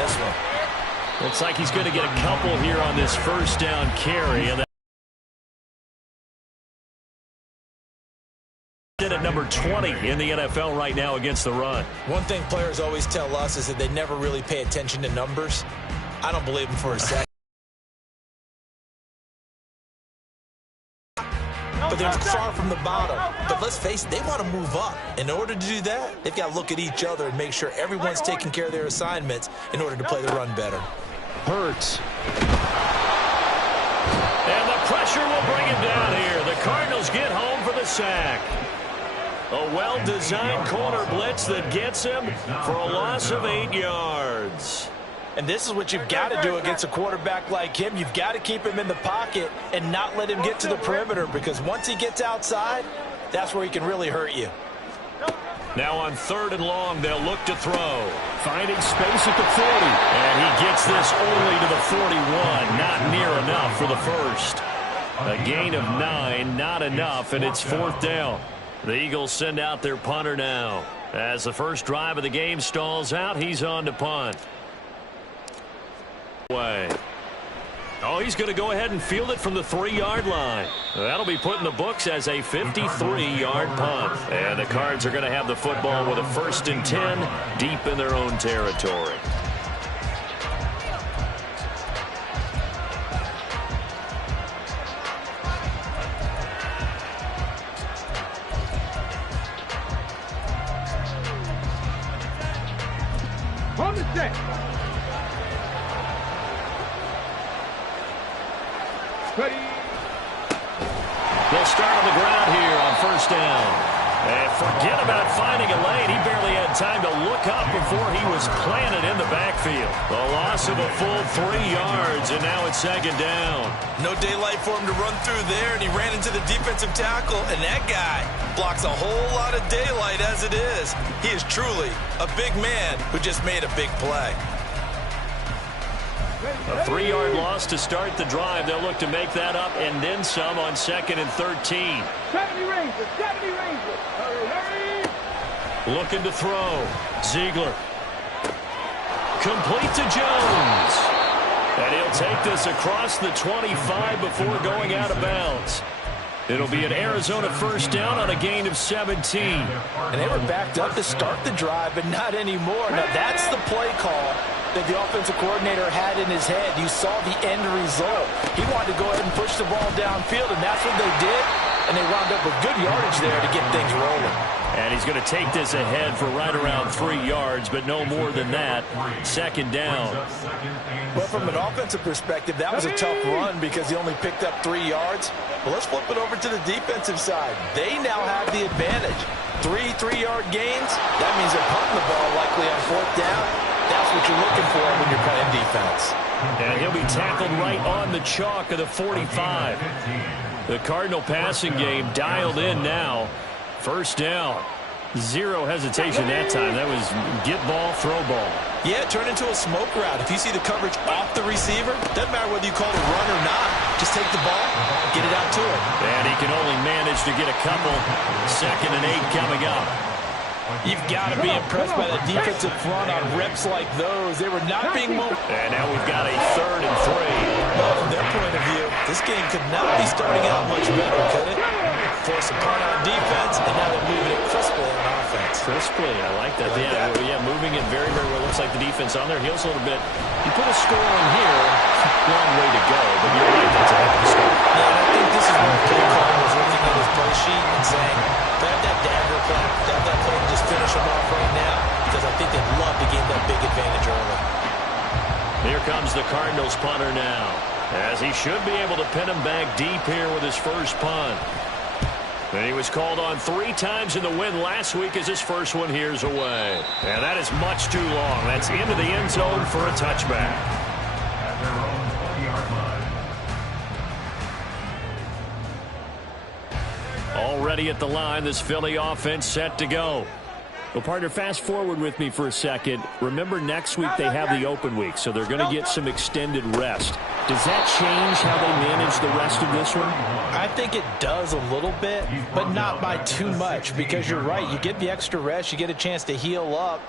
this one. Looks like he's going to get a couple here on this first down carry. And at number 20 in the NFL right now against the run. One thing players always tell us is that they never really pay attention to numbers. I don't believe them for a second. But they're far from the bottom. But let's face it, they want to move up. In order to do that, they've got to look at each other and make sure everyone's taking care of their assignments in order to play the run better. Hurts. And the pressure will bring him down here. The Cardinals get home for the sack. A well-designed corner blitz that gets him for a loss of 8 yards. And this is what you've got to do against a quarterback like him. You've got to keep him in the pocket and not let him get to the perimeter, because once he gets outside, that's where he can really hurt you. Now on 3rd and long, they'll look to throw. Finding space at the 40. And he gets this only to the 41. Not near enough for the first. A gain of 9, not enough, and it's 4th down. The Eagles send out their punter now. As the first drive of the game stalls out, he's on to punt. Oh, he's going to go ahead and field it from the 3-yard line. That'll be put in the books as a 53-yard punt. And the Cards are going to have the football with a 1st and 10 deep in their own territory. On the set. They'll start on the ground here on 1st down. And forget about finding a lane. He barely had time to look up before he was planted in the backfield. A loss of a full 3 yards, and now it's 2nd down. No daylight for him to run through there, and he ran into the defensive tackle, and that guy blocks a whole lot of daylight as it is. He is truly a big man who just made a big play. A 3-yard loss to start the drive. They'll look to make that up and then some on 2nd and 13. 70 Rangers, 70 Rangers. Hurry, hurry. Looking to throw. Ziegler. Complete to Jones. And he'll take this across the 25 before going out of bounds. It'll be an Arizona 1st down on a gain of 17. And they were backed up to start the drive, but not anymore. Now that's the play call that the offensive coordinator had in his head. You saw the end result. He wanted to go ahead and push the ball downfield, and that's what they did. And they wound up with good yardage there to get things rolling. And he's going to take this ahead for right around 3 yards, but no more than that. 2nd down. But from an offensive perspective, that was a tough run because he only picked up 3 yards. Well, let's flip it over to the defensive side. They now have the advantage. 3 3-yard gains. That means they're punting the ball likely on 4th down. That's what you're looking for when you're playing defense. And he'll be tackled right on the chalk of the 45. The Cardinal passing game dialed in now. 1st down. Zero hesitation that time. That was get ball, throw ball. Yeah, turn into a smoke route. If you see the coverage off the receiver, doesn't matter whether you call it a run or not. Just take the ball, get it out to him. And he can only manage to get a couple. 2nd and 8 coming up. You've got to be impressed by the defensive front on reps like those. They were not being moved. And now we've got a 3rd and 3. Well, from their point of view, this game could not be starting out much better, could it? Force a punt on defense, and now they're moving it crisply on offense. Crisply, I like that. Yeah, moving it very, very well. Looks like the defense on their heels a little bit. You put a score in here, long way to go, but you're right, that's a heck of a start. Yeah, and I think this is where Play Caller was looking at his play sheet and saying, grab that dagger play, grab that play and just finish them off right now, because I think they'd love to gain that big advantage early. Here comes the Cardinals punter now, as he should be able to pin him back deep here with his first punt. And he was called on 3 times in the win last week as his first one here's away. And that is much too long. That's into the end zone for a touchback. Already at the line, this Philly offense set to go. Well, partner, fast forward with me for a second. Remember, next week they have the open week, so they're going to get some extended rest. Does that change how they manage the rest of this one? I think it does a little bit, but not by too much, because you're right. You get the extra rest, you get a chance to heal up,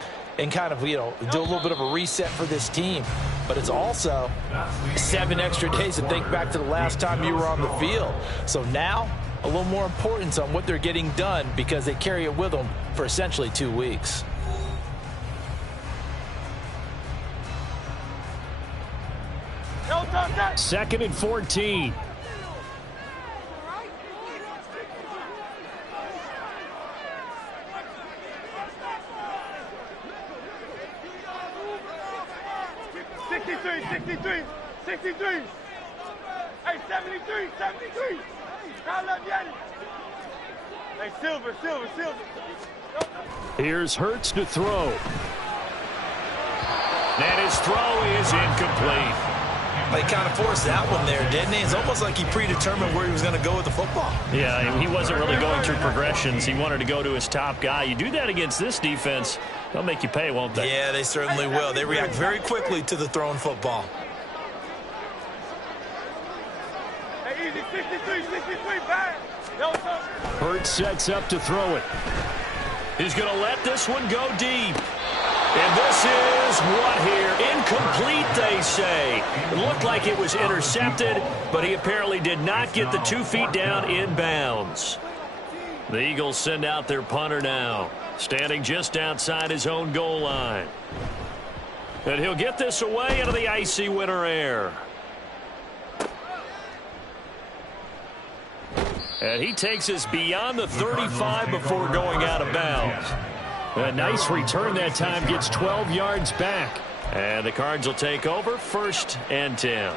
and kind of, do a little bit of a reset for this team. But it's also 7 extra days to think back to the last time you were on the field. So now, a little more importance on what they're getting done because they carry it with them for essentially 2 weeks. Second and 14. Hey, 73. Call up Yanni. Hey, Silver. Here's Hurts to throw. And his throw is incomplete. They kind of forced that one there, didn't he? It's almost like he predetermined where he was going to go with the football. Yeah, he wasn't really going through progressions. He wanted to go to his top guy. You do that against this defense, they'll make you pay, won't they? Yeah, they certainly will. They react very quickly to the thrown football. Hey, easy, 63, back. Hurts sets up to throw it. He's going to let this one go deep. And this is what here? Incomplete, they say. It looked like it was intercepted, but he apparently did not get the 2 feet down in bounds. The Eagles send out their punter now, standing just outside his own goal line. And he'll get this away into the icy winter air. And he takes us beyond the 35 before going out of bounds. A nice return that time, gets 12 yards back. And the Cards will take over, 1st and 10.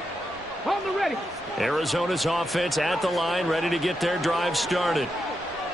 On the ready. Arizona's offense at the line, ready to get their drive started.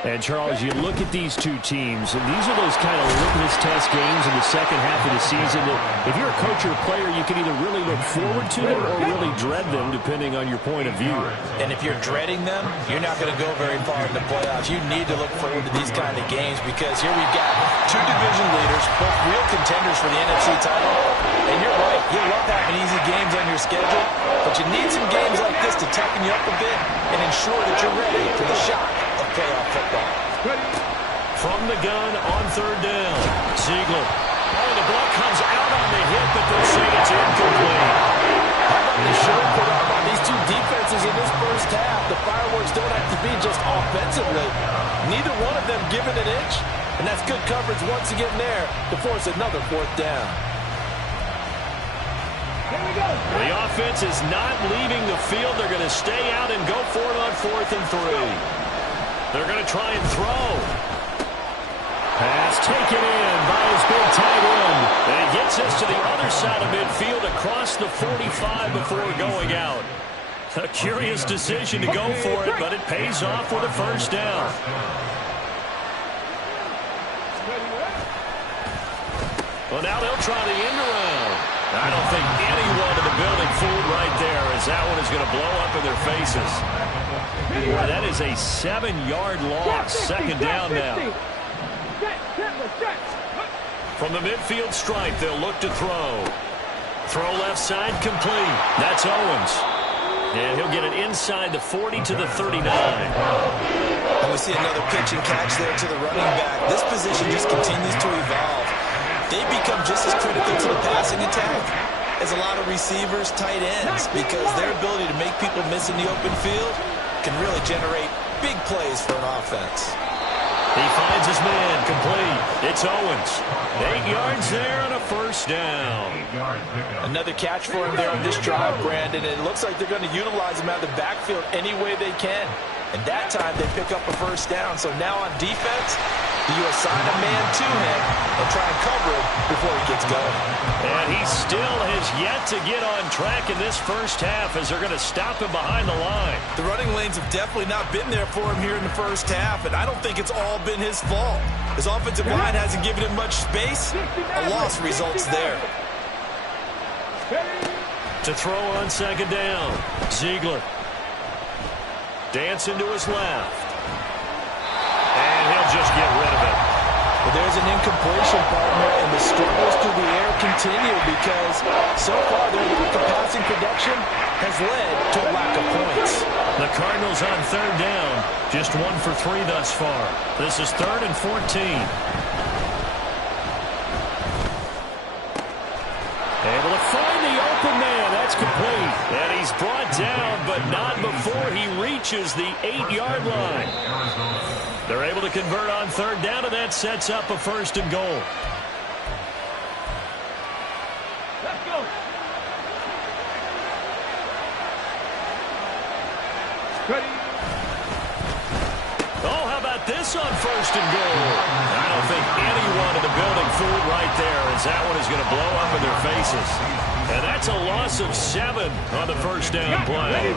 And, Charles, you look at these two teams, and these are those kind of litmus test games in the second half of the season that if you're a coach or a player, you can either really look forward to them or really dread them, depending on your point of view. And if you're dreading them, you're not going to go very far in the playoffs. You need to look forward to these kind of games because here we've got 2 division leaders, both real contenders for the NFC title. And you're right, you love having easy games on your schedule, but you need some games like this to toughen you up a bit and ensure that you're ready for the shock of playoff football. From the gun on 3rd down, Ziegler. Oh, the ball comes out on the hit, but they'll say it's incomplete. How about the show put up on these 2 defenses in this first half? The fireworks don't have to be just offensively. Neither one of them give it an inch, and that's good coverage once again there to force another 4th down. The offense is not leaving the field. They're going to stay out and go for it on 4th and 3. They're going to try and throw. Pass taken in by his big tight end. And he gets us to the other side of midfield across the 45 before going out. A curious decision to go for it, but it pays off with a 1st down. Well, now they'll try the end around. I don't think anyone in the building fooled right there, as that one is going to blow up in their faces. Boy, that is a 7-yard loss. 2nd down now. From the midfield stripe, they'll look to throw. Throw left side, complete. That's Owens. And he'll get it inside the 40 to the 39. And we see another pitch and catch there to the running back. This position just continues to evolve. They become just as critical to the passing attack as a lot of receivers, tight ends, because their ability to make people miss in the open field can really generate big plays for an offense. He finds his man, complete. It's Owens. 8 yards there and a 1st down. Another catch for him there on this drive, Brandon. And it looks like they're going to utilize him out of the backfield any way they can. And that time they pick up a 1st down. So now on defense, you assign a man to him and try and cover him before he gets going. And he still has yet to get on track in this first half as they're going to stop him behind the line. The running lanes have definitely not been there for him here in the first half, and I don't think it's all been his fault. His offensive line hasn't given him much space. A loss results there. To throw on 2nd down, Ziegler. Dancing to his left. And he'll just get rid of it. Well, there's an incompletion, partner, and the struggles through the air continue because so far their lack of passing production has led to a lack of points. The Cardinals on 3rd down, just 1 for 3 thus far. This is 3rd and 14. find the open man. That's complete. And he's brought down, but not before he reaches the 8-yard line. They're able to convert on third down, and that sets up a first and goal. Let's go. Ready. Oh, how about this on first and goal? I don't think anyone in the building fooled right there, as that one is going to blow up in their faces. And that's a loss of 7 on the first down play.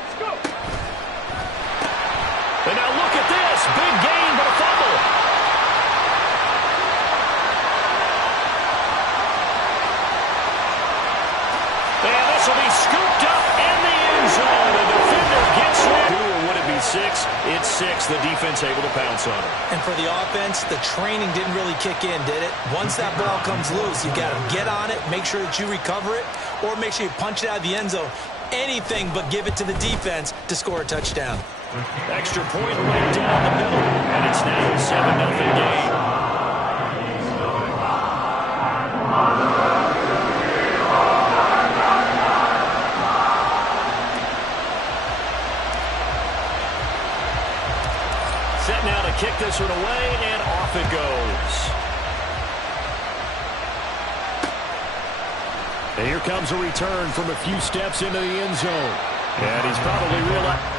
Let's go. And now look at this. Big gain, but a fumble. And this will be scooped up in the end zone. The defender gets it. 2, or would it be 6? It's 6. The defense able to pounce on it. And for the offense, the training didn't really kick in, did it? Once that ball comes loose, you got to get on it, make sure that you recover it, or make sure you punch it out of the end zone. Anything but give it to the defense to score a touchdown. Extra point right down the middle. And it's now a 7-0 game. Set now to kick this one away, and off it goes. And here comes a return from a few steps into the end zone. And he's probably realized...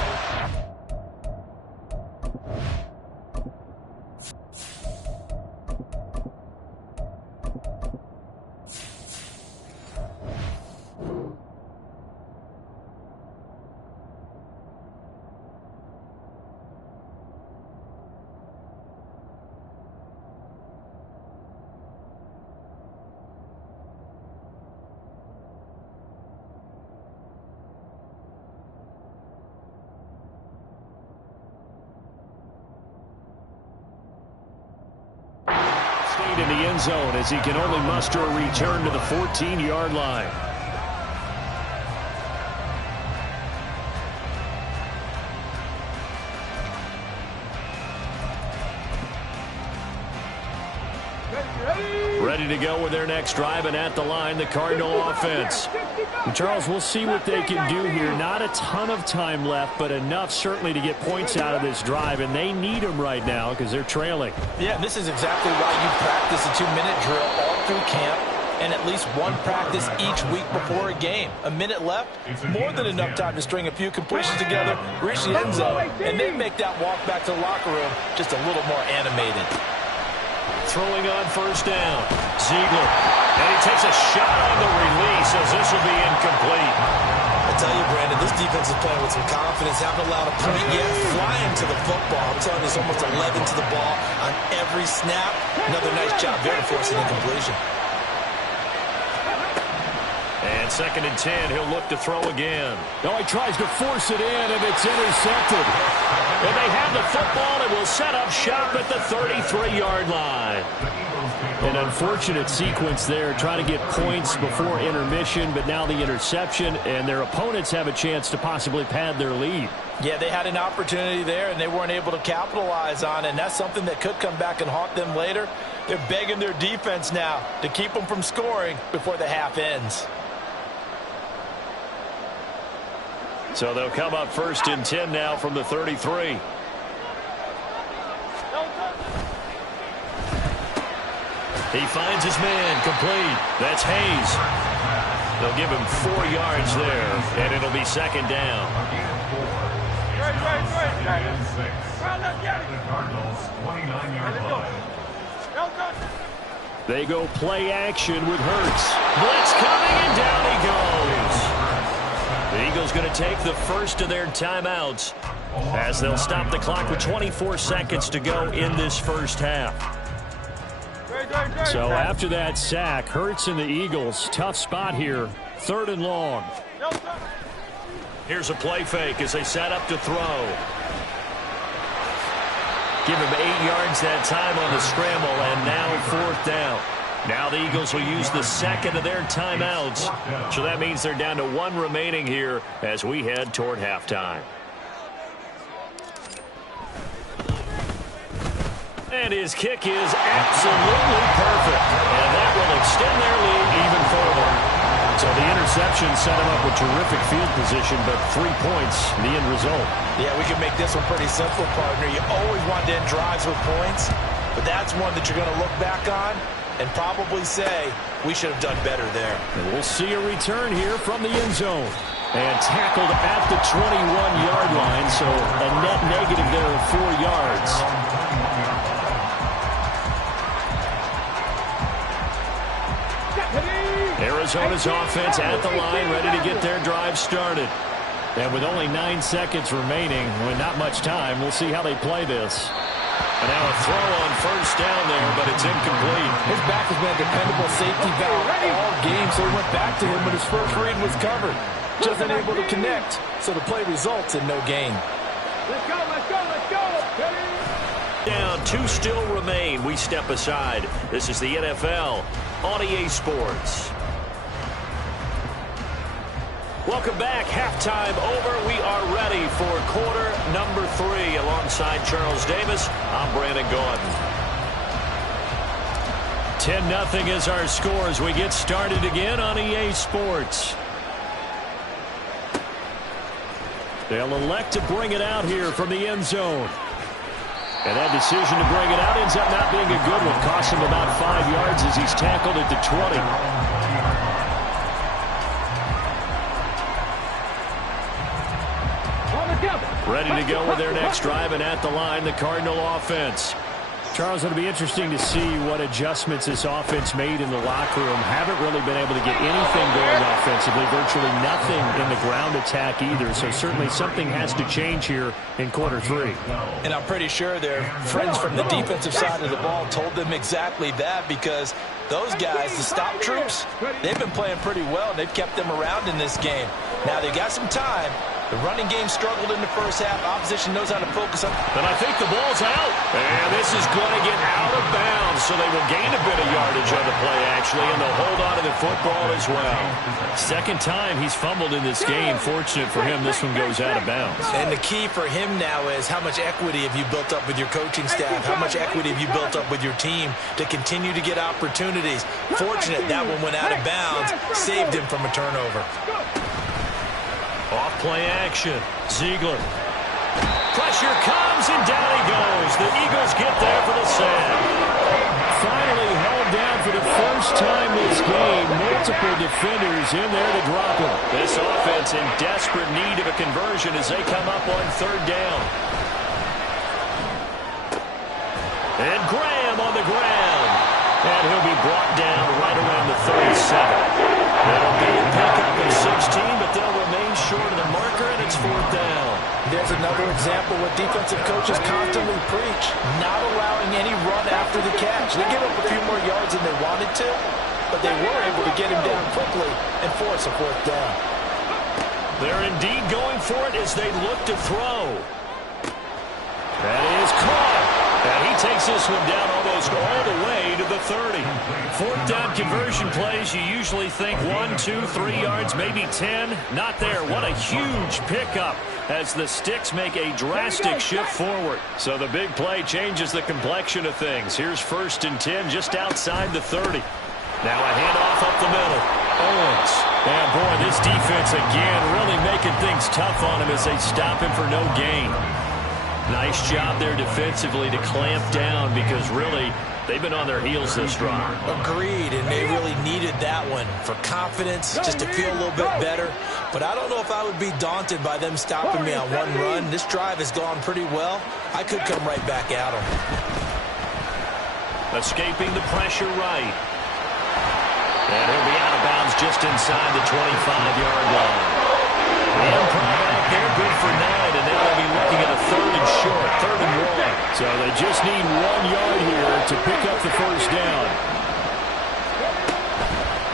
in the end zone as he can only muster a return to the 14-yard line. Ready to go with their next drive, and at the line, the Cardinal offense. And Charles, we'll see what they can do here. Not a ton of time left, but enough certainly to get points out of this drive, and they need them right now because they're trailing. Yeah, this is exactly why you practice a 2-minute drill all through camp and at least one practice each week before a game. A minute left, more than enough time to string a few completions together, reach the end zone, and then make that walk back to the locker room just a little more animated. Throwing on first down, Ziegler. And he takes a shot on the release as this will be incomplete. I tell you, Brandon, this defense is playing with some confidence. Haven't allowed a point yet. Flying to the football. I'm telling you, it's almost 11 to the ball on every snap. Another nice job there to force an incompletion. And 2nd and 10, he'll look to throw again. No, he tries to force it in, and it's intercepted. And they have the football and will set up shop at the 33-yard line. An unfortunate sequence there, trying to get points before intermission, but now the interception, and their opponents have a chance to possibly pad their lead. Yeah, they had an opportunity there, and they weren't able to capitalize on it, and that's something that could come back and haunt them later. They're begging their defense now to keep them from scoring before the half ends. So they'll come up 1st and 10 now from the 33. He finds his man, complete. That's Hayes. They'll give him 4 yards there, and it'll be 2nd down. They go play action with Hurts. Blitz coming, and down he goes. The Eagles going to take the first of their timeouts as they'll stop the clock with 24 seconds to go in this first half. So after that sack, Hurts and the Eagles, tough spot here, 3rd and long. Here's a play fake as they set up to throw. Give him 8 yards that time on the scramble, and now 4th down. Now the Eagles will use the 2nd of their timeouts. So that means they're down to 1 remaining here as we head toward halftime. And his kick is absolutely perfect. And that will extend their lead even further. So the interception set him up with terrific field position, but 3 points, the end result. Yeah, we can make this one pretty simple, partner. You always want to end drives with points, but that's one that you're going to look back on and probably say, we should have done better there. And we'll see a return here from the end zone. And tackled at the 21-yard line, so a net negative there of 4 yards. Arizona's offense at the line, ready to get their drive started. And with only 9 seconds remaining, with not much time, we'll see how they play this. And now a throw on first down there, but it's incomplete. His back has been a dependable safety valve all game, so he went back to him when his first read was covered. Just unable to connect, so the play results in no gain. Let's go, let's go, let's go. Down, 2 still remain. We step aside. This is the NFL on EA Sports. Welcome back. Halftime over. We are ready for quarter number 3. Alongside Charles Davis, I'm Brandon Gordon. 10-0 is our score as we get started again on EA Sports. They'll elect to bring it out here from the end zone. And that decision to bring it out ends up not being a good one. Costs him about 5 yards as he's tackled at the 20. Ready to go with their next drive, and at the line, the Cardinal offense. Charles, it'll be interesting to see what adjustments this offense made in the locker room. Haven't really been able to get anything going offensively, virtually nothing in the ground attack either. So certainly something has to change here in quarter 3. And I'm pretty sure their friends from the defensive side of the ball told them exactly that, because those guys, the stop troops, they've been playing pretty well, and they've kept them around in this game. Now they got some time. The running game struggled in the first half. Opposition knows how to focus on. But I think the ball's out. And this is going to get out of bounds, so they will gain a bit of yardage on the play, actually, and they'll hold on to the football as well. Second time he's fumbled in this game. Fortunate for him, this one goes out of bounds. And the key for him now is how much equity have you built up with your coaching staff? How much equity have you built up with your team to continue to get opportunities? Fortunate that one went out of bounds, saved him from a turnover. Off play action. Ziegler. Pressure comes, and down he goes. The Eagles get there for the sack. Finally held down for the first time this game. Multiple defenders in there to drop him. This offense in desperate need of a conversion as they come up on 3rd down. And Graham on the ground. And he'll be brought down right around the 37. That'll be a pickup of 16, but they'll remain short of the marker, and it's 4th down. There's another example what defensive coaches constantly preach, not allowing any run after the catch. They give up a few more yards than they wanted to, but they were able to get him down quickly and force a 4th down. They're indeed going for it as they look to throw. That is caught. And he takes this one down almost all the way to the 30. 4th down conversion plays, you usually think 1, 2, 3 yards, maybe 10. Not there. What a huge pickup as the sticks make a drastic shift forward. So the big play changes the complexion of things. Here's 1st and 10 just outside the 30. Now a handoff up the middle. Owens. And boy, this defense again really making things tough on him as they stop him for no gain. Nice job there defensively to clamp down, because really they've been on their heels this drive. Agreed, and they really needed that one for confidence, just to feel a little bit better. But I don't know if I would be daunted by them stopping me on one run. This drive has gone pretty well. I could come right back at them. Escaping the pressure right. And he'll be out of bounds just inside the 25-yard line. The umpire out there, good for 9, and now they'll be looking at a 3rd and short, 3rd and 1. So they just need 1 yard here to pick up the first down.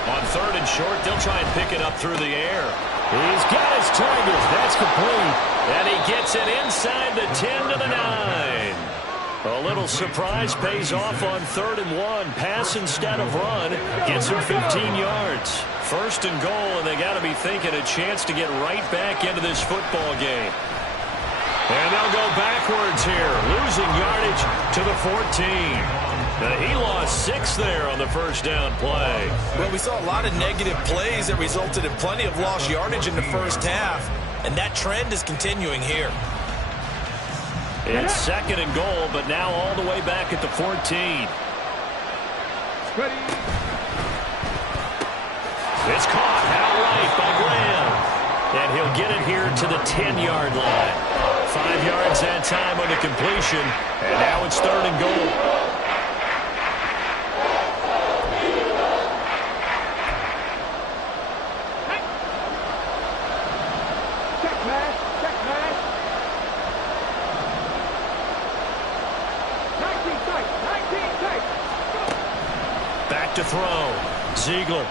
On 3rd and short, they'll try and pick it up through the air. He's got his target. That's complete. And he gets it inside the 10 to the 9. A little surprise pays off on 3rd and 1. Pass instead of run. Gets him 15 yards. 1st and goal, and they got to be thinking a chance to get right back into this football game. And they'll go backwards here, losing yardage to the 14. He lost 6 there on the first down play. Well, we saw a lot of negative plays that resulted in plenty of lost yardage in the first half, and that trend is continuing here. It's 2nd and goal, but now all the way back at the 14. Ready. It's caught outright by Graham. And he'll get it here to the 10-yard line. 5 yards that time on the completion, and now it's 3rd and goal. To throw. Ziegler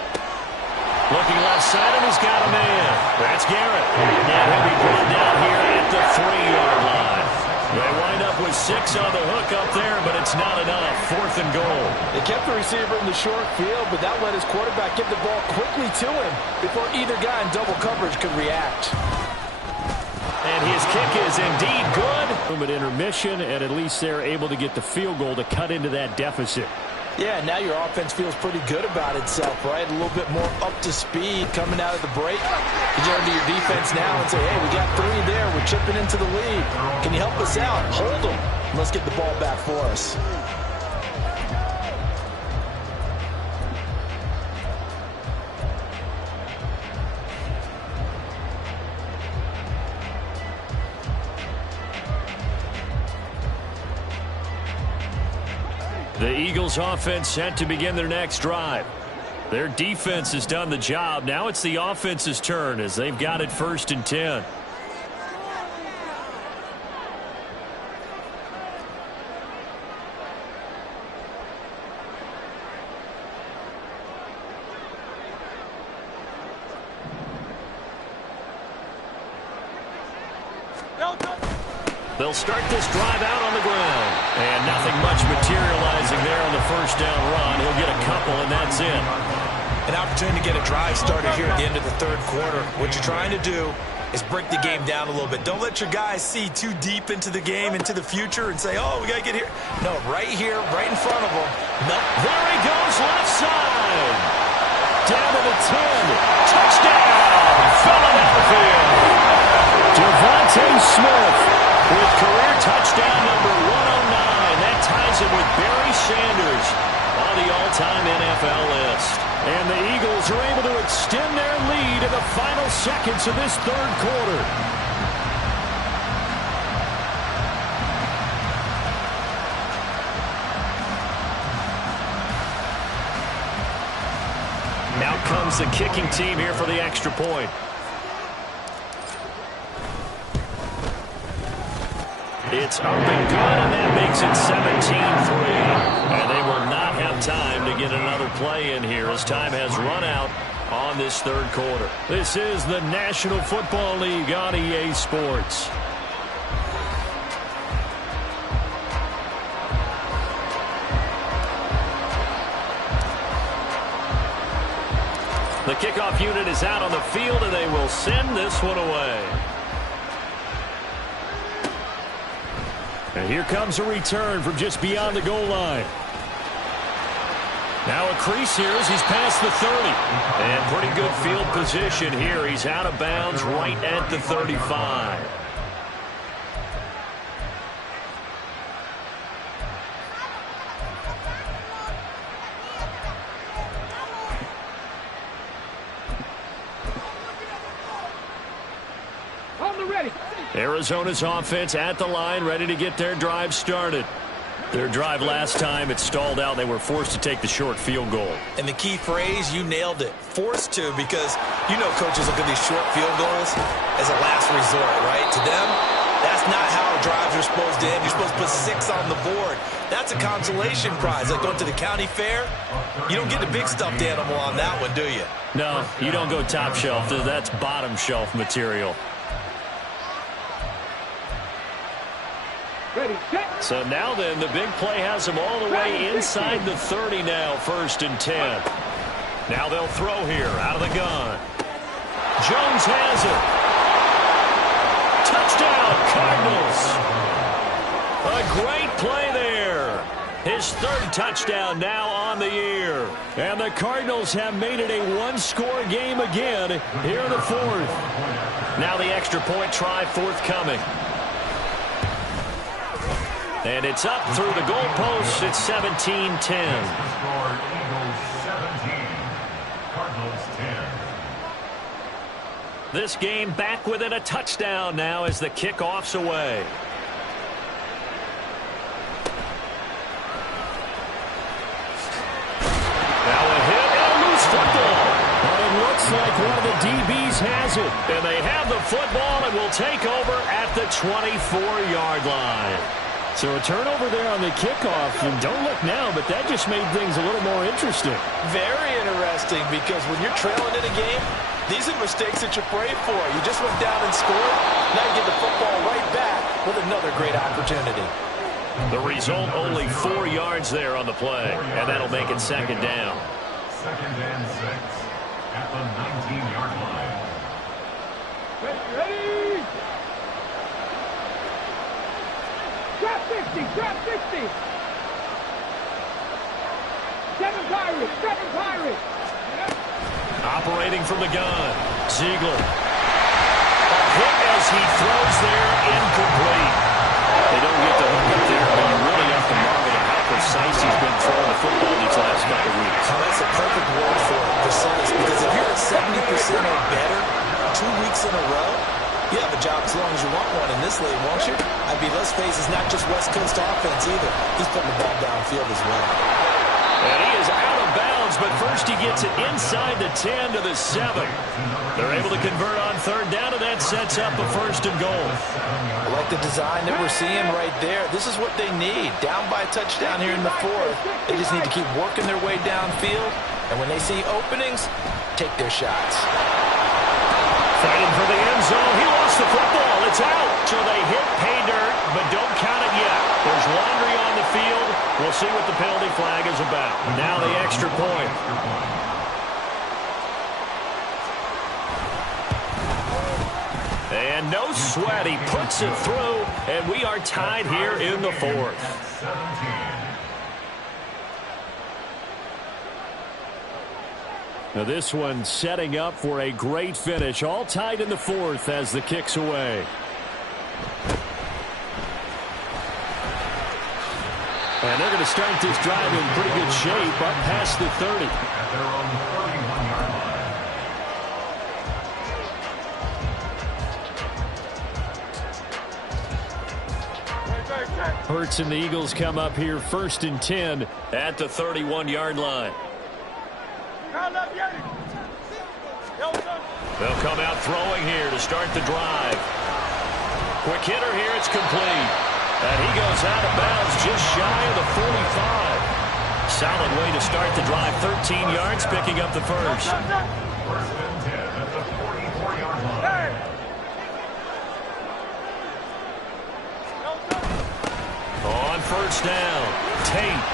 looking left side, and he's got a man. That's Garrett. And he'll be brought down here at the 3-yard line. They wind up with 6 on the hook up there, but it's not enough. 4th and goal. They kept the receiver in the short field, but that let his quarterback get the ball quickly to him before either guy in double coverage could react. And his kick is indeed good. At intermission, and at least they're able to get the field goal to cut into that deficit. Yeah, now your offense feels pretty good about itself, right? A little bit more up to speed coming out of the break. You turn to your defense now and say, hey, we got 3 there. We're chipping into the lead. Can you help us out? Hold them. Let's get the ball back for us. The Eagles offense set to begin their next drive. Their defense has done the job. Now it's the offense's turn as they've got it 1st and 10. They'll start this drive out on the ground. And nothing much materializing there on the first down run. He'll get a couple, and that's it. An opportunity to get a drive started here at the end of the 3rd quarter. What you're trying to do is break the game down a little bit. Don't let your guys see too deep into the game, into the future, and say, oh, we got to get here. No, right here, right in front of them. No. There he goes, left side. Down to the 10. Touchdown. Filling out the field. Devontae Smith with career touchdown number 109. That ties him with Barry Sanders on the all-time NFL list. And the Eagles are able to extend their lead in the final seconds of this 3rd quarter. Now comes the kicking team here for the extra point. It's up and good, and that makes it 17-3. And they will not have time to get another play in here as time has run out on this 3rd quarter. This is the National Football League on EA Sports. The kickoff unit is out on the field, and they will send this one away. And here comes a return from just beyond the goal line. Now a crease here as he's past the 30. And pretty good field position here. He's out of bounds right at the 35. Arizona's offense at the line, ready to get their drive started. Their drive last time, it stalled out. They were forced to take the short field goal. And the key phrase, you nailed it. Forced to, because you know coaches look at these short field goals as a last resort, right? To them, that's not how drives are supposed to end. You're supposed to put 6 on the board. That's a consolation prize. Like going to the county fair, you don't get the big stuffed animal on that one, do you? No, you don't go top shelf. That's bottom shelf material. Ready, set. So now then, the big play has them all the way inside the 30 now, 1st and 10. Now they'll throw here out of the gun. Jones has it. Touchdown! Touchdown, Cardinals. A great play there. His third touchdown now on the year. And the Cardinals have made it a one-score game again here in the fourth. Now the extra point try forthcoming. And it's up through the goalposts. It's 17-10. This game back within a touchdown now as the kickoff's away. Now a hit and a loose football. But it looks like one of the DBs has it. And they have the football and will take over at the 24-yard line. So a turnover there on the kickoff. And don't look now, but that just made things a little more interesting. Very interesting, because when you're trailing in a game, these are mistakes that you pray for. You just went down and scored. Now you get the football right back with another great opportunity. The result, only 4 yards there on the play, and that'll make it second down. 2nd and 6 at the 19-yard line. Ready? Drop 60, drop 60. 7 Pirates, 7 Pirates. Operating from the gun, Ziegler. A hit as he throws there, incomplete. They don't get the hook up there, but you really have to marvel at how precise he's been throwing the football these last couple weeks. Oh, that's a perfect word for it, precise, because if you're at 70% or better 2 weeks in a row, you have a job as long as you want one in this league, won't you? I mean, let's face it, it's not just West Coast offense either. He's putting the ball downfield as well. And he is out of bounds, but first he gets it inside the 10 to the 7. They're able to convert on third down, and that sets up a 1st and goal. I like the design that we're seeing right there. This is what they need. Down by a touchdown here in the fourth. They just need to keep working their way downfield, and when they see openings, take their shots. Fighting for the end zone. He lost the football. It's out. So they hit pay dirt, but don't count it yet. There's laundry on the field. We'll see what the penalty flag is about. Now the extra point. And no sweat. He puts it through, and we are tied here in the fourth. Now this one setting up for a great finish. All tied in the fourth as the kick's away. And they're going to start this drive in pretty good shape up past the 30. At their own 31-yard line. Hurts and the Eagles come up here 1st and 10 at the 31-yard line. They'll come out throwing here to start the drive. Quick hitter here, it's complete. And he goes out of bounds just shy of the 45. Solid way to start the drive. 13 yards, picking up the first. 1st and 10 at the 44-yard line. On 1st down, Tate.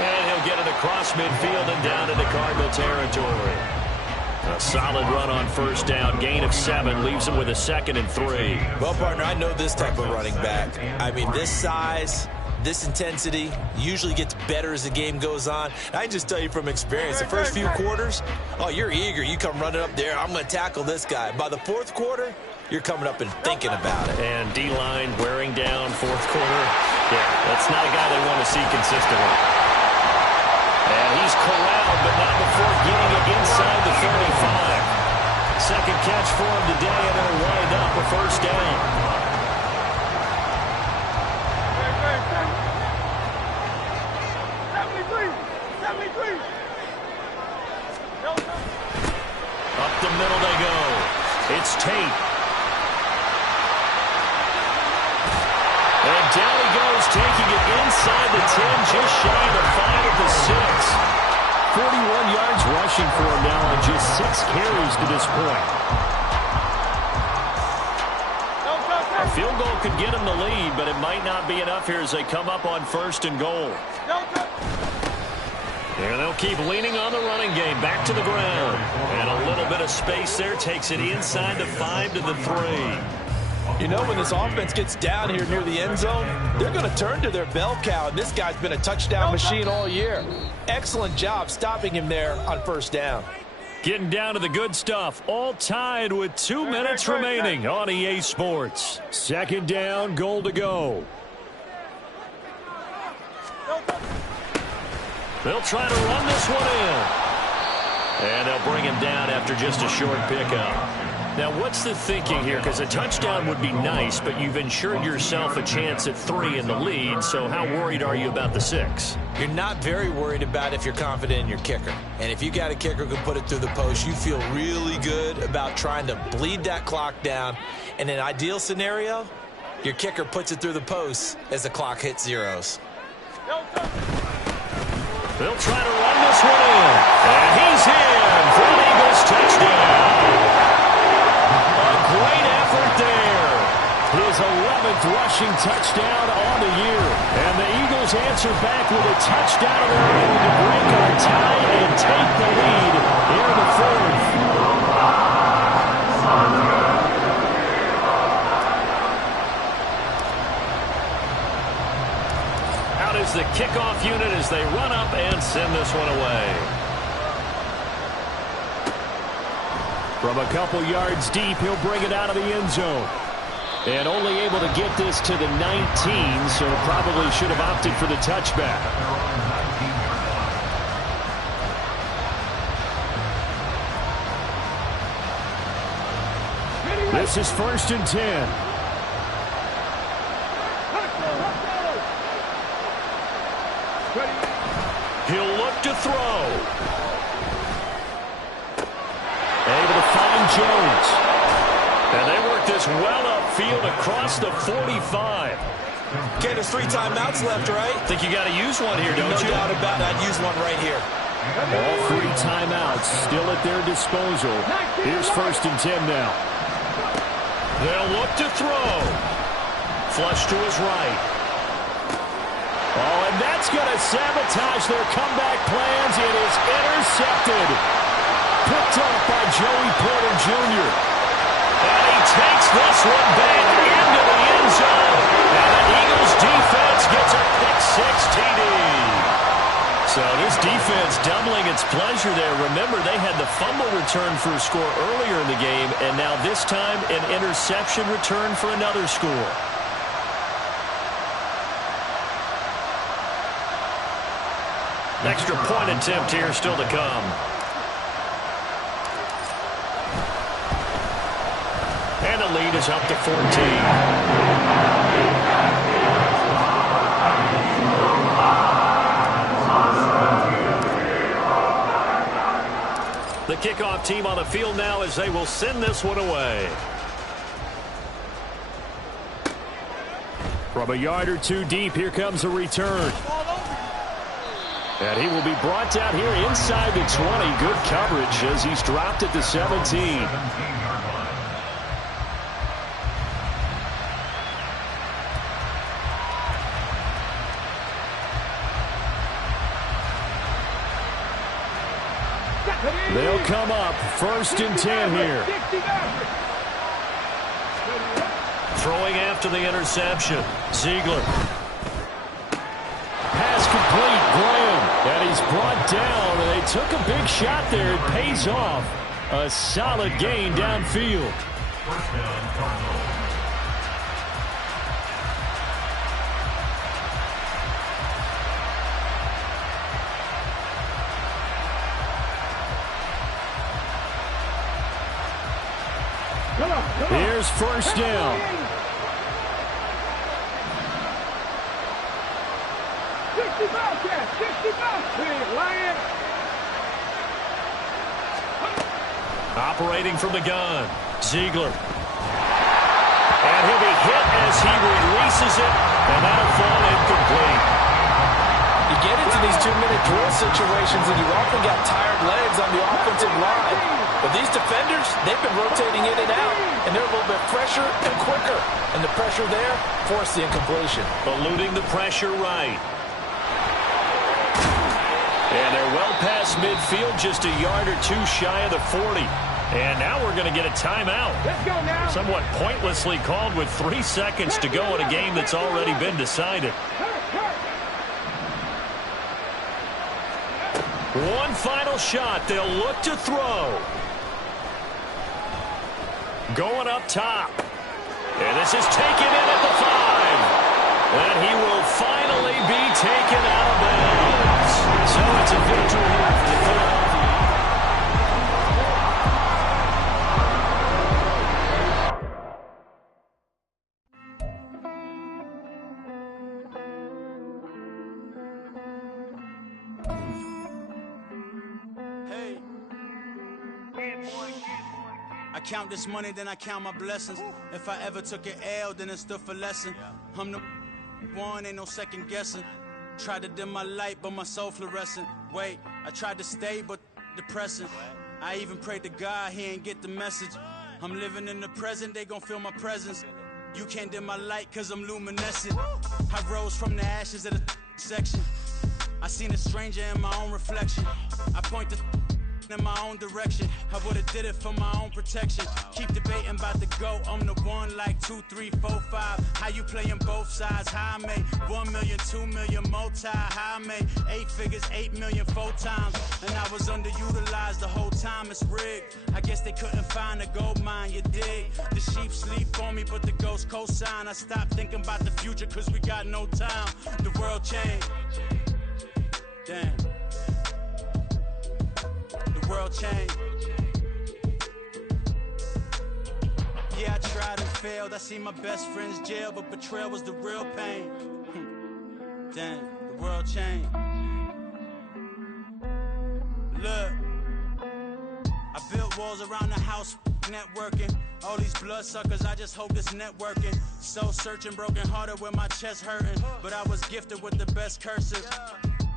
And he'll get it across midfield and down into Cardinal territory. A solid run on 1st down. Gain of 7 leaves him with a 2nd and 3. Well, partner, I know this type of running back. I mean, this size, this intensity usually gets better as the game goes on. I can just tell you from experience, the first few quarters, oh, you're eager. You come running up there, I'm going to tackle this guy. By the 4th quarter, you're coming up and thinking about it. And D-line wearing down 4th quarter. Yeah, that's not a guy they want to see consistently. And he's corralled, but not before getting it inside the 35. Second catch for him today, and it'll wind up a 1st down. Up the middle they go. It's Tate. And down he goes, taking it inside the 10, just shy of the 5 at the 6. 41 yards rushing for him now on just 6 carries to this point. A field goal could get him the lead, but it might not be enough here as they come up on 1st and goal. And they'll keep leaning on the running game. Back to the ground. And a little bit of space there takes it inside the 5 to the 3. You know, when this offense gets down here near the end zone, they're going to turn to their bell cow, and this guy's been a touchdown machine all year. Excellent job stopping him there on first down. Getting down to the good stuff, all tied with 2 minutes remaining on EA Sports. Second down, goal to go. They'll try to run this one in. And they'll bring him down after just a short pickup. Now, what's the thinking here? Because a touchdown would be nice, but you've ensured yourself a chance at 3 in the lead, so how worried are you about the 6? You're not very worried about if you're confident in your kicker. And if you got a kicker who can put it through the post, you feel really good about trying to bleed that clock down. In an ideal scenario, your kicker puts it through the post as the clock hits zeros. They'll try to run this one in. And he's in for an Eagles touchdown. Great effort there. His 11th rushing touchdown on the year. And the Eagles answer back with a touchdown of their own to break our tie and take the lead here in the fourth. Out is the kickoff unit as they run up and send this one away. From a couple yards deep, he'll bring it out of the end zone. And only able to get this to the 19, so probably should have opted for the touchback. This is 1st and 10. He'll look to throw. Able to find Jones. And they work this well upfield across the 45. Okay, there's 3 timeouts left, right? Think you got to use one here, don't you? No doubt about it. I'd use one right here. All 3 timeouts still at their disposal. Here's 1st and 10 now. They'll look to throw. Flush to his right. Oh, and that's going to sabotage their comeback plans. It is intercepted. Picked up by Joey Porter Jr. And he takes this one back into the end zone. And the Eagles defense gets a pick-6 TD. So this defense doubling its pleasure there. Remember, they had the fumble return for a score earlier in the game, and now this time an interception return for another score. Extra point attempt here still to come. And the lead is up to 14. The kickoff team on the field now as they will send this one away. From a yard or 2 deep, here comes a return. And he will be brought down here inside the 20. Good coverage as he's dropped at the 17. They'll come up 1st and 10 here. Throwing after the interception. Ziegler. Pass complete, Graham. And he's brought down, and they took a big shot there. It pays off. A solid gain downfield. Here's 1st down. 65, Lion. Operating from the gun. Ziegler. And he'll be hit as he releases it, and that'll fall incomplete. You get into these 2-minute drill situations, and you often got tired legs on the offensive line. But these defenders, they've been rotating in and out, and they're a little bit fresher and quicker. And the pressure there forced the incompletion. Eluding the pressure right. And they're well past midfield, just a yard or 2 shy of the 40. And now we're going to get a timeout. Let's go now. Somewhat pointlessly called with 3 seconds to go in a game that's already been decided. One final shot. They'll look to throw. Going up top. And this is taken in at the 5. And he will finally be taken out of bounds. So it's a victory here for the Philadelphia. I count this money, then I count my blessings. If I ever took an L, then it stood for lesson. I'm the one, ain't no second guessing. Tried to dim my light, but my soul fluorescent. Wait, I tried to stay, but depressing. I even prayed to God, he ain't get the message. I'm living in the present, they gon' feel my presence. You can't dim my light, cause I'm luminescent. I rose from the ashes of the section. I seen a stranger in my own reflection. I point the in my own direction. I would've did it for my own protection. Keep debating about the GOAT. I'm the one like 2, 3, 4, 5. How you playing both sides? How I made 1 million, 2 million, multi. How I made 8 figures, 8 million 4 times. And I was underutilized the whole time. It's rigged. I guess they couldn't find a gold mine, you dig? The sheep sleep on me, but the ghost cosign. I stopped thinking about the future cause we got no time. The world changed. Damn. The world changed. Yeah, I tried and failed. I seen my best friends jail, but betrayal was the real pain. Damn, the world changed. Look, I built walls around the house, networking. All these bloodsuckers, I just hope this networking. Soul searching, broken hearted with my chest hurting. But I was gifted with the best cursive.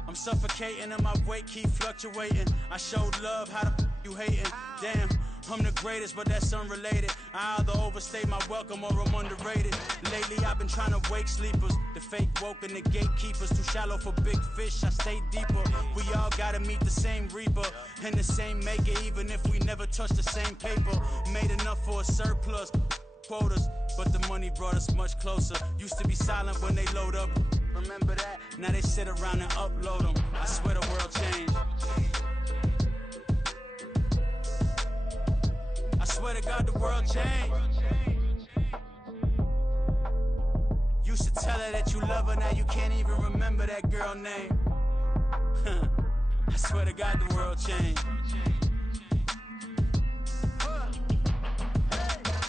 I'm suffocating and my weight keep fluctuating. I showed love, how the you hating? Damn, I'm the greatest, but that's unrelated. I either overstay my welcome or I'm underrated. Lately I've been trying to wake sleepers. The fake woke and the gatekeepers. Too shallow for big fish, I stay deeper. We all gotta meet the same reaper and the same maker, even if we never touch the same paper. Made enough for a surplus quotas, but the money brought us much closer. Used to be silent when they load up. Remember that? Now they sit around and upload them. I swear the world changed. I swear to God the world changed. Used to tell her that you love her, now you can't even remember that girl name. I swear to God the world changed.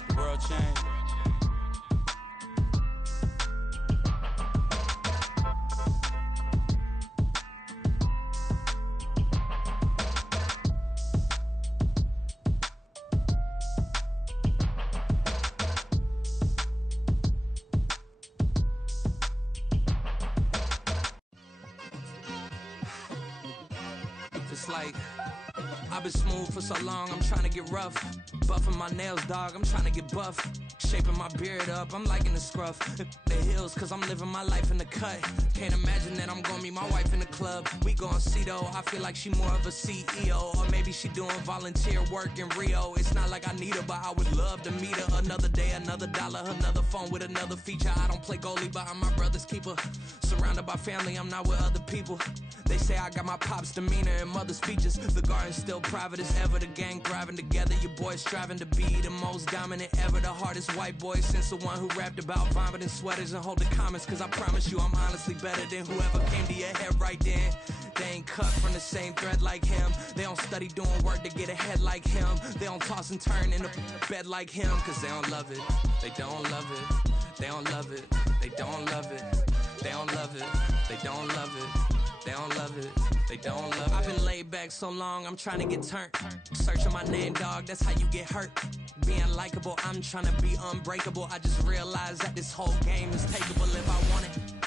The world changed. Like, I've been smooth for so long, I'm trying to get rough. Buffing my nails, dog, I'm trying to get buff. Shaping my beard up, I'm liking the scruff. The hills, cause I'm living my life in the cut. Can't imagine that I'm gonna meet my wife in the club. We gon' see though, I feel like she more of a CEO. Or maybe she doing volunteer work in Rio. It's not like I need her, but I would love to meet her. Another day, another dollar, another phone with another feature. I don't play goalie, but I'm my brother's keeper. Surrounded by family, I'm not with other people. They say I got my pop's demeanor and mother's features. The garden's still private as ever. The gang thriving together. Your boys striving to be the most dominant ever. The hardest white boy since the one who rapped about vomiting sweaters and holding comments. Cause I promise you I'm honestly better than whoever came to your head right then. They ain't cut from the same thread like him. They don't study doing work to get ahead like him. They don't toss and turn in the bed like him. Cause they don't love it. They don't love it. They don't love it. They don't love it. They don't love it. They don't love it. They don't love it, they don't love it. I've been laid back so long, I'm trying to get turned. Searching my name, dog, that's how you get hurt. Being likable, I'm trying to be unbreakable. I just realized that this whole game is takeable if I want it.